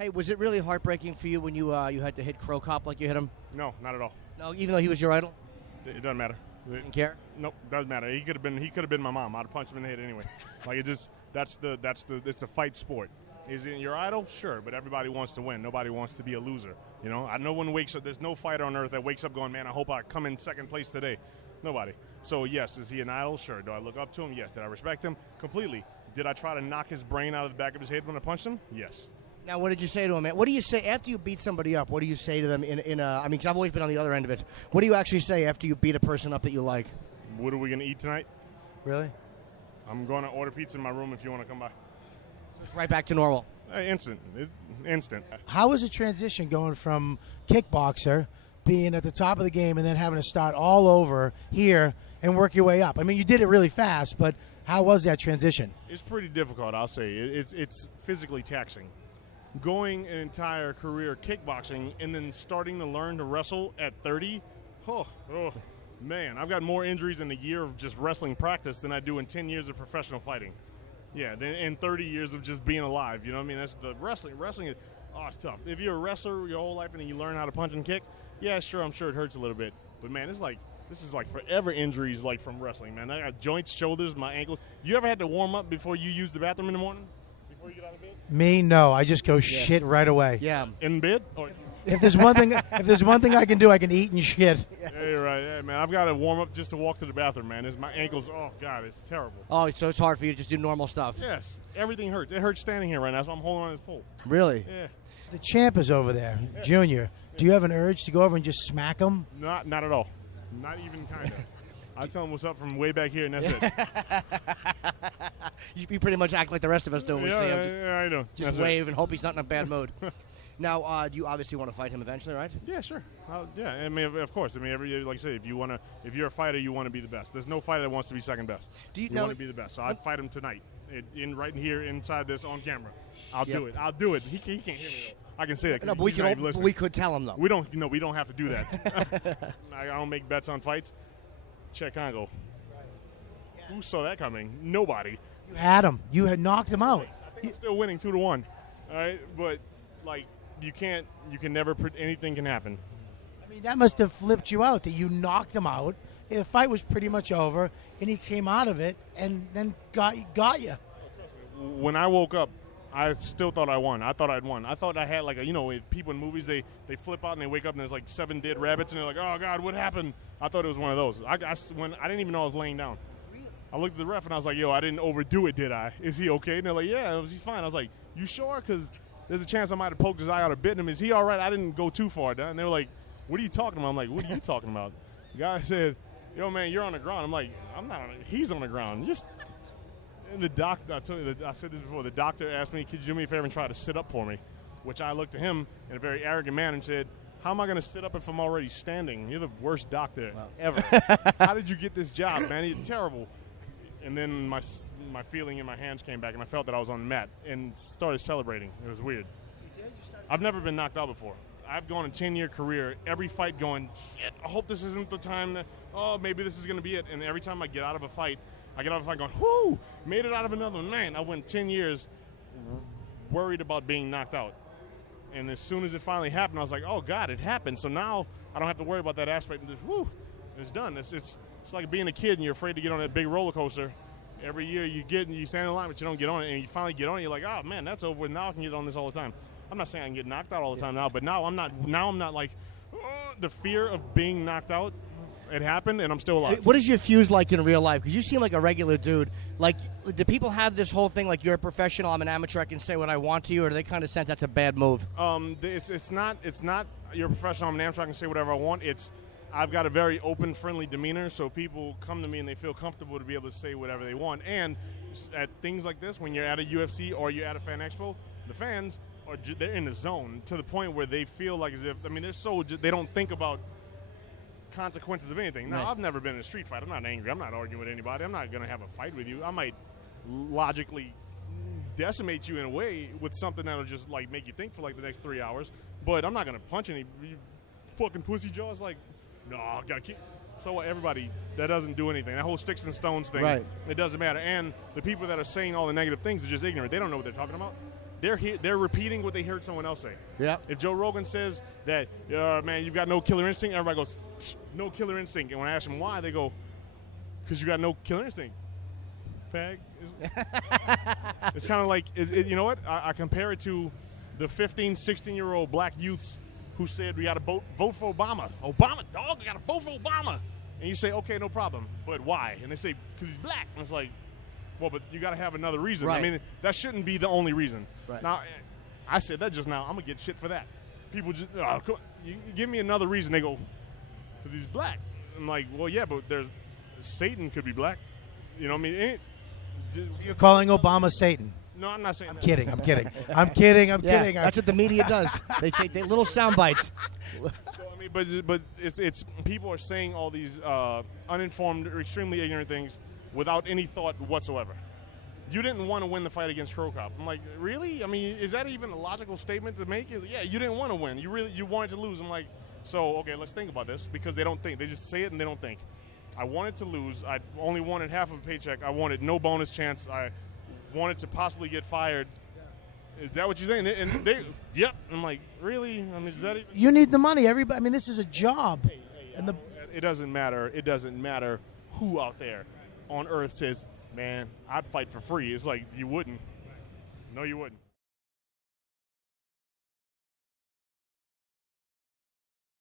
Hey, was it really heartbreaking for you when you had to hit Crow Cop like you hit him? No, not at all. No, even though he was your idol? It doesn't matter. Didn't care? Nope, doesn't matter. He could have been my mom. I'd have punched him in the head anyway. Like it's a fight sport. Is it your idol? Sure, but everybody wants to win. Nobody wants to be a loser. You know, no one wakes up. There's no fighter on earth that wakes up going, man, I hope I come in second place today. Nobody. So yes, is he an idol? Sure. Do I look up to him? Yes. Did I respect him? Completely. Did I try to knock his brain out of the back of his head when I punched him? Yes. Now, what did you say to him, man? What do you say after you beat somebody up? What do you say to them I mean, 'cause I've always been on the other end of it. What do you actually say after you beat a person up that you like? What are we going to eat tonight? Really? I'm going to order pizza in my room if you want to come by. So it's right back to normal. Instant. Instant. How was the transition going from kickboxer, being at the top of the game, and then having to start all over here and work your way up? I mean, you did it really fast, but how was that transition? It's pretty difficult, I'll say. It's physically taxing. Going an entire career kickboxing and then starting to learn to wrestle at 30, oh man, I've got more injuries in a year of just wrestling practice than I do in 10 years of professional fighting. Yeah, then in 30 years of just being alive, you know what I mean? That's the wrestling. Wrestling is, it's tough. If you're a wrestler your whole life and then you learn how to punch and kick, yeah, sure, I'm sure it hurts a little bit. But man, this is like forever injuries like from wrestling, man. I got joints, shoulders, my ankles. You ever had to warm up before you use the bathroom in the morning? Before you get out of bed? Me, no. I just go shit right away. Yeah. In bed? Or If there's one thing I can do, I can eat and shit. Yeah, you're right. Yeah, man, I've got to warm up just to walk to the bathroom, man. It's my ankles. Oh God, it's terrible. Oh, so it's hard for you to just do normal stuff. Yes, everything hurts. It hurts standing here right now, so I'm holding on this pole. Really? Yeah. The champ is over there, Junior. Do you have an urge to go over and just smack him? Not at all. Not even kind of. I tell him what's up from way back here, and that's it. You pretty much act like the rest of us do when we see him. Yeah, I know. Just wave and hope he's not in a bad mood. Now, you obviously want to fight him eventually, right? Yeah, sure. Yeah, I mean, of course. I mean, like I say, if you're a fighter, you want to be the best. There's no fighter that wants to be second best. You want to be the best. So I'd fight him tonight, right here inside this on camera. I'll do it. I'll do it. He can't hear me though. I can say that. No, but we could tell him though. We don't. We don't have to do that. I don't make bets on fights. Check Congo. Who saw that coming? Nobody. You had him. You had knocked him out. I think I'm still winning 2-1. All right, but like you can never. Anything can happen. I mean, that must have flipped you out that you knocked him out. The fight was pretty much over, and he came out of it and then got you. When I woke up, I still thought I won. I thought I'd won. I thought I had like people in movies, they flip out and they wake up and there's like 7 dead rabbits and they're like, oh God, what happened? I thought it was one of those. I didn't even know I was laying down. Really? I looked at the ref and I was like, yo, I didn't overdo it, did I? Is he okay? And they're like, yeah, he's fine. I was like, you sure? Because there's a chance I might have poked his eye out or bitten him. Is he all right? I didn't go too far. And they were like, what are you talking about? I'm like, what are you talking about? The guy said, yo, man, you're on the ground. I'm like, I'm not on it. He's on the ground. And the doctor, I said this before, the doctor asked me, could you do me a favor and try to sit up for me? Which I looked at him in a very arrogant manner and said, how am I going to sit up if I'm already standing? You're the worst doctor ever. How did you get this job, man? You're terrible. And then my feeling in my hands came back, and I felt that I was on the mat and started celebrating. It was weird. You did? I've never been knocked out before. I've gone a 10-year career, every fight going, shit, I hope this isn't the time maybe this is going to be it. And every time I get out of a fight, going, whoo, made it out of another one. Man, I went 10 years worried about being knocked out. And as soon as it finally happened, I was like, oh, God, it happened. So now I don't have to worry about that aspect. Whoo, it's done. It's like being a kid and you're afraid to get on that big roller coaster. Every year you stand in line, but you don't get on it. And you finally get on it, you're like, oh, man, that's over. Now I can get on this all the time. I'm not saying I can get knocked out all the time now, but now I'm not like the fear of being knocked out. It happened, and I'm still alive. What is your fuse like in real life? Because you seem like a regular dude. Like, do people have this whole thing like you're a professional, I'm an amateur, I can say what I want to you, or do they kind of sense that's a bad move? It's not you're a professional, I'm an amateur, I can say whatever I want. I've got a very open, friendly demeanor, so people come to me and they feel comfortable to be able to say whatever they want. And at things like this, when you're at a UFC or you're at a fan expo, the fans they're in the zone to the point where they feel like as if they don't think about consequences of anything. Now, I've never been in a street fight. I'm not angry. I'm not arguing with anybody. I'm not going to have a fight with you. I might logically decimate you in a way with something that'll just like make you think for like the next 3 hours. But I'm not going to punch any fucking pussy jaws. Like, no, I got to keep. So everybody, that doesn't do anything. That whole sticks and stones thing, It doesn't matter. And the people that are saying all the negative things are just ignorant. They don't know what they're talking about. they're repeating what they heard someone else say. Yeah. If Joe Rogan says that, man, you've got no killer instinct, everybody goes, no killer instinct. And when I ask them why, they go, because you got no killer instinct. Fag. It's kind of like, you know what? I compare it to the 15, 16-year-old black youths who said we got to vote for Obama. Obama, dog, we got to vote for Obama. And you say, okay, no problem. But why? And they say, because he's black. And it's like, well, but you got to have another reason. Right. I mean, that shouldn't be the only reason. Right. Now, I said that just now. I'm going to get shit for that. People just, you give me another reason. They go, because he's black. I'm like, well, yeah, but Satan could be black. You know what I mean? So you're calling Obama Satan? No, I'm not saying that. Kidding. I'm kidding. I'm kidding. That's what the media does. They take little sound bites. So, I mean, but it's people are saying all these uninformed or extremely ignorant things without any thought whatsoever. You didn't want to win the fight against Crow Cop. I'm like, really? I mean, is that even a logical statement to make? Yeah, you didn't want to win. You wanted to lose. I'm like, so okay, let's think about this, because they don't think. They just say it and they don't think. I wanted to lose. I only wanted half of a paycheck. I wanted no bonus chance. I wanted to possibly get fired. Is that what you're saying? And they, yep. I'm like, really? I mean, is that even? You need the money. Everybody. I mean, this is a job. And it doesn't matter. It doesn't matter who out there on earth says, man, I'd fight for free. It's like, you wouldn't. No, you wouldn't.